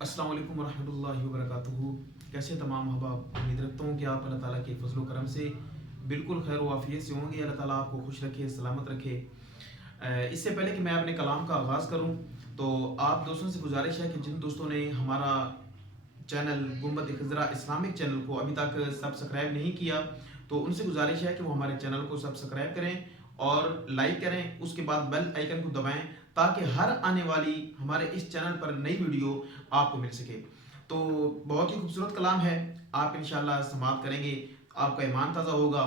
السلام علیکم ورحمۃ اللہ وبرکاتہ۔ کیسے تمام احباب؟ امید رکھتا ہوں کہ آپ اللہ تعالیٰ کے فضل و کرم سے بالکل خیر و عافیت سے ہوں گے۔ اللہ تعالیٰ آپ کو خوش رکھے، سلامت رکھے۔ اس سے پہلے کہ میں اپنے کلام کا آغاز کروں تو آپ دوستوں سے گزارش ہے کہ جن دوستوں نے ہمارا چینل گنبد خضرا اسلامک چینل کو ابھی تک سبسکرائب نہیں کیا تو ان سے گزارش ہے کہ وہ ہمارے چینل کو سبسکرائب کریں اور لائک کریں، اس کے بعد بیل آئیکن کو دبائیں تاکہ ہر آنے والی ہمارے اس چینل پر نئی ویڈیو آپ کو مل سکے۔ تو بہت ہی خوبصورت کلام ہے، آپ انشاءاللہ سماعت کریں گے، آپ کا ایمان تازہ ہوگا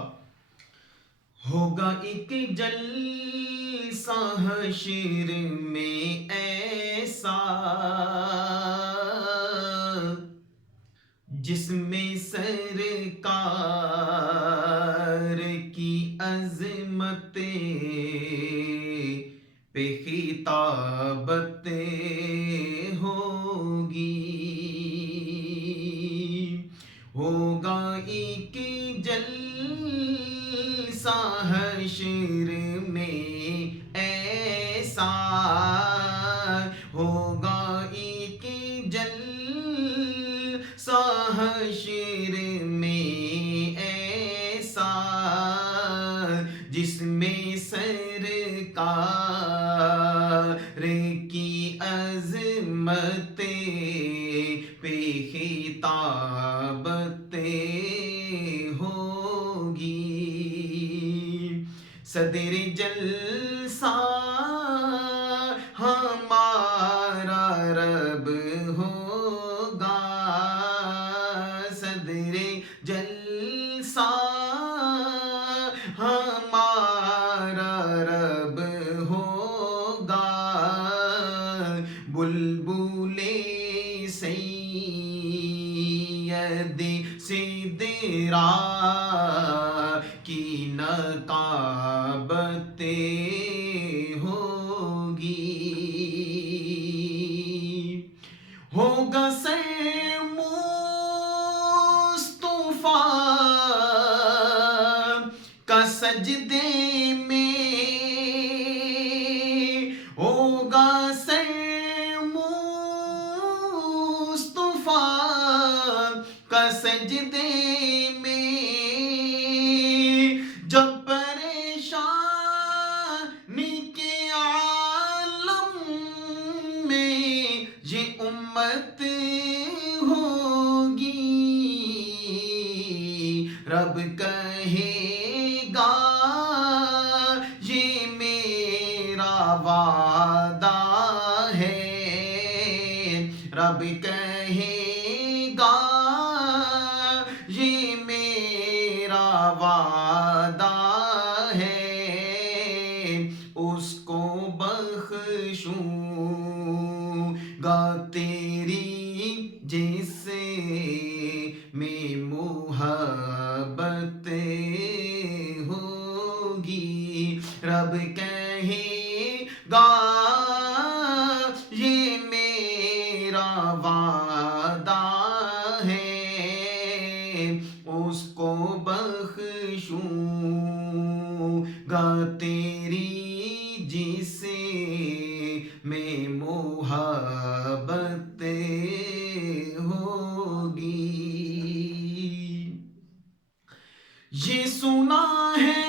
ایک جلسہ حشر میں ایسا جس میں سرکار کی عظمت پہ خطابتیں ہوگی۔ ہوگا ایک جلسہ حشر میں ایسا، ہوگا ایک جلسہ حشر میں ایسا جس میں سرکار کی عظمت پہ خطابتیں ہوگی۔ صدر جلسہ ہمارا رب ہوگا، صدر جلسہ ہمارا رب ہوگا۔ بلبل سید سدرا کی نقابتیں ہوگی۔ ہوگا سر مصطفیٰ کا سجدے میں، ہوگا سر مصطفیٰ کا سجدے میں، جب پریشانی کے عالم میں یہ امت ہوگی، رب کہے گا یہ میرا وعدہ ہے، رب کہے گا یہ میرا وعدہ ہے، اس کو بخشوں گا تیری جس میں محبت ہوگی، رب کہے گا یہ میرا وعدہ ہے، اس کو بخشوں گا تیری جس میں محبت ہوگی۔ یہ سنا ہے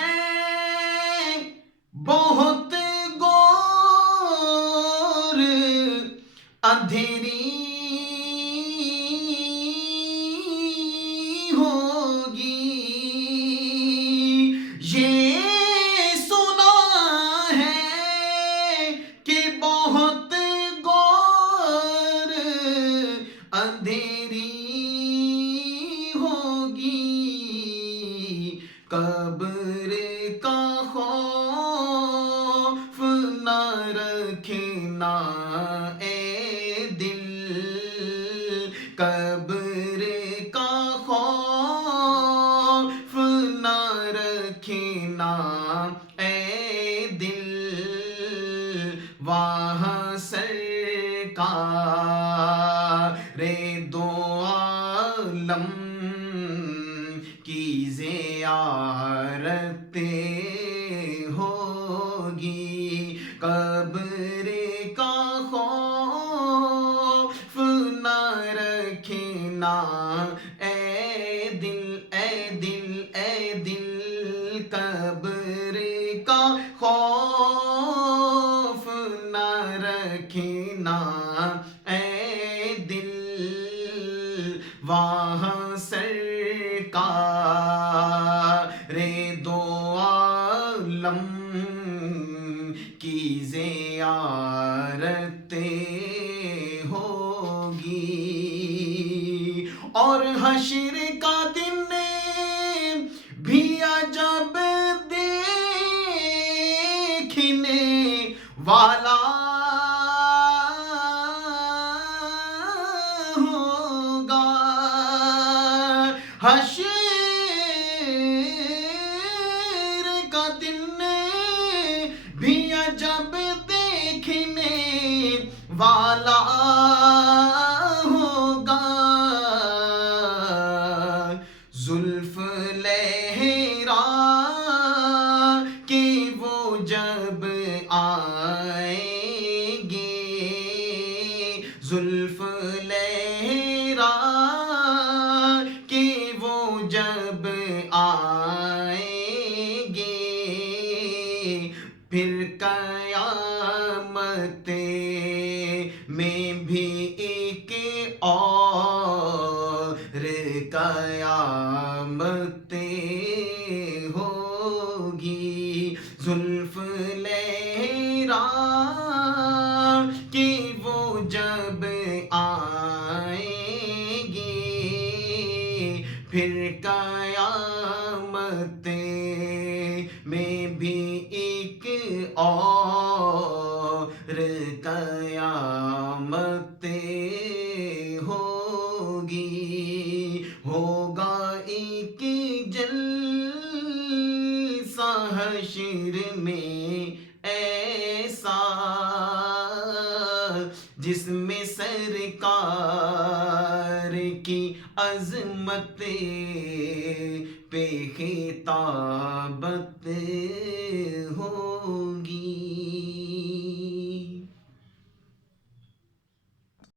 بہت غور اندھیری ہوگی، یہ سنا ہے کہ بہت غور اندھیری ہوگی، قبر کا خوف نہ رکھنا اے دل، قبر کا خوف نہ رکھنا اے دل، وہاں سرکار دو عالم کی زیارتیں ہوگی، قبر کا خوف نہ اے دل اے دل اے دل قبر کا خوف نہ رکھنا اے دل وہاں سرکار دو عالم کی زیارت ہوگی اور حشر کا دن بھی عجب دیکھنے والا ہوگا حشر کا دن بھی عجب دیکھنے والا ہوگا زلف لہرا کے وہ جب آئیں گے زلف لہرا کے وہ جب آئیں گے پھر قیامت میں بھی ایک اور قیامت ہوگی زلف لہرا کہ وہ جب آئیں گے پھر قیامت میں بھی ایک اور قیامت ہوگی ہوگا ایک جلسہ حشر میں ایسا جس میں سرکار کی عظمت پہ خطابت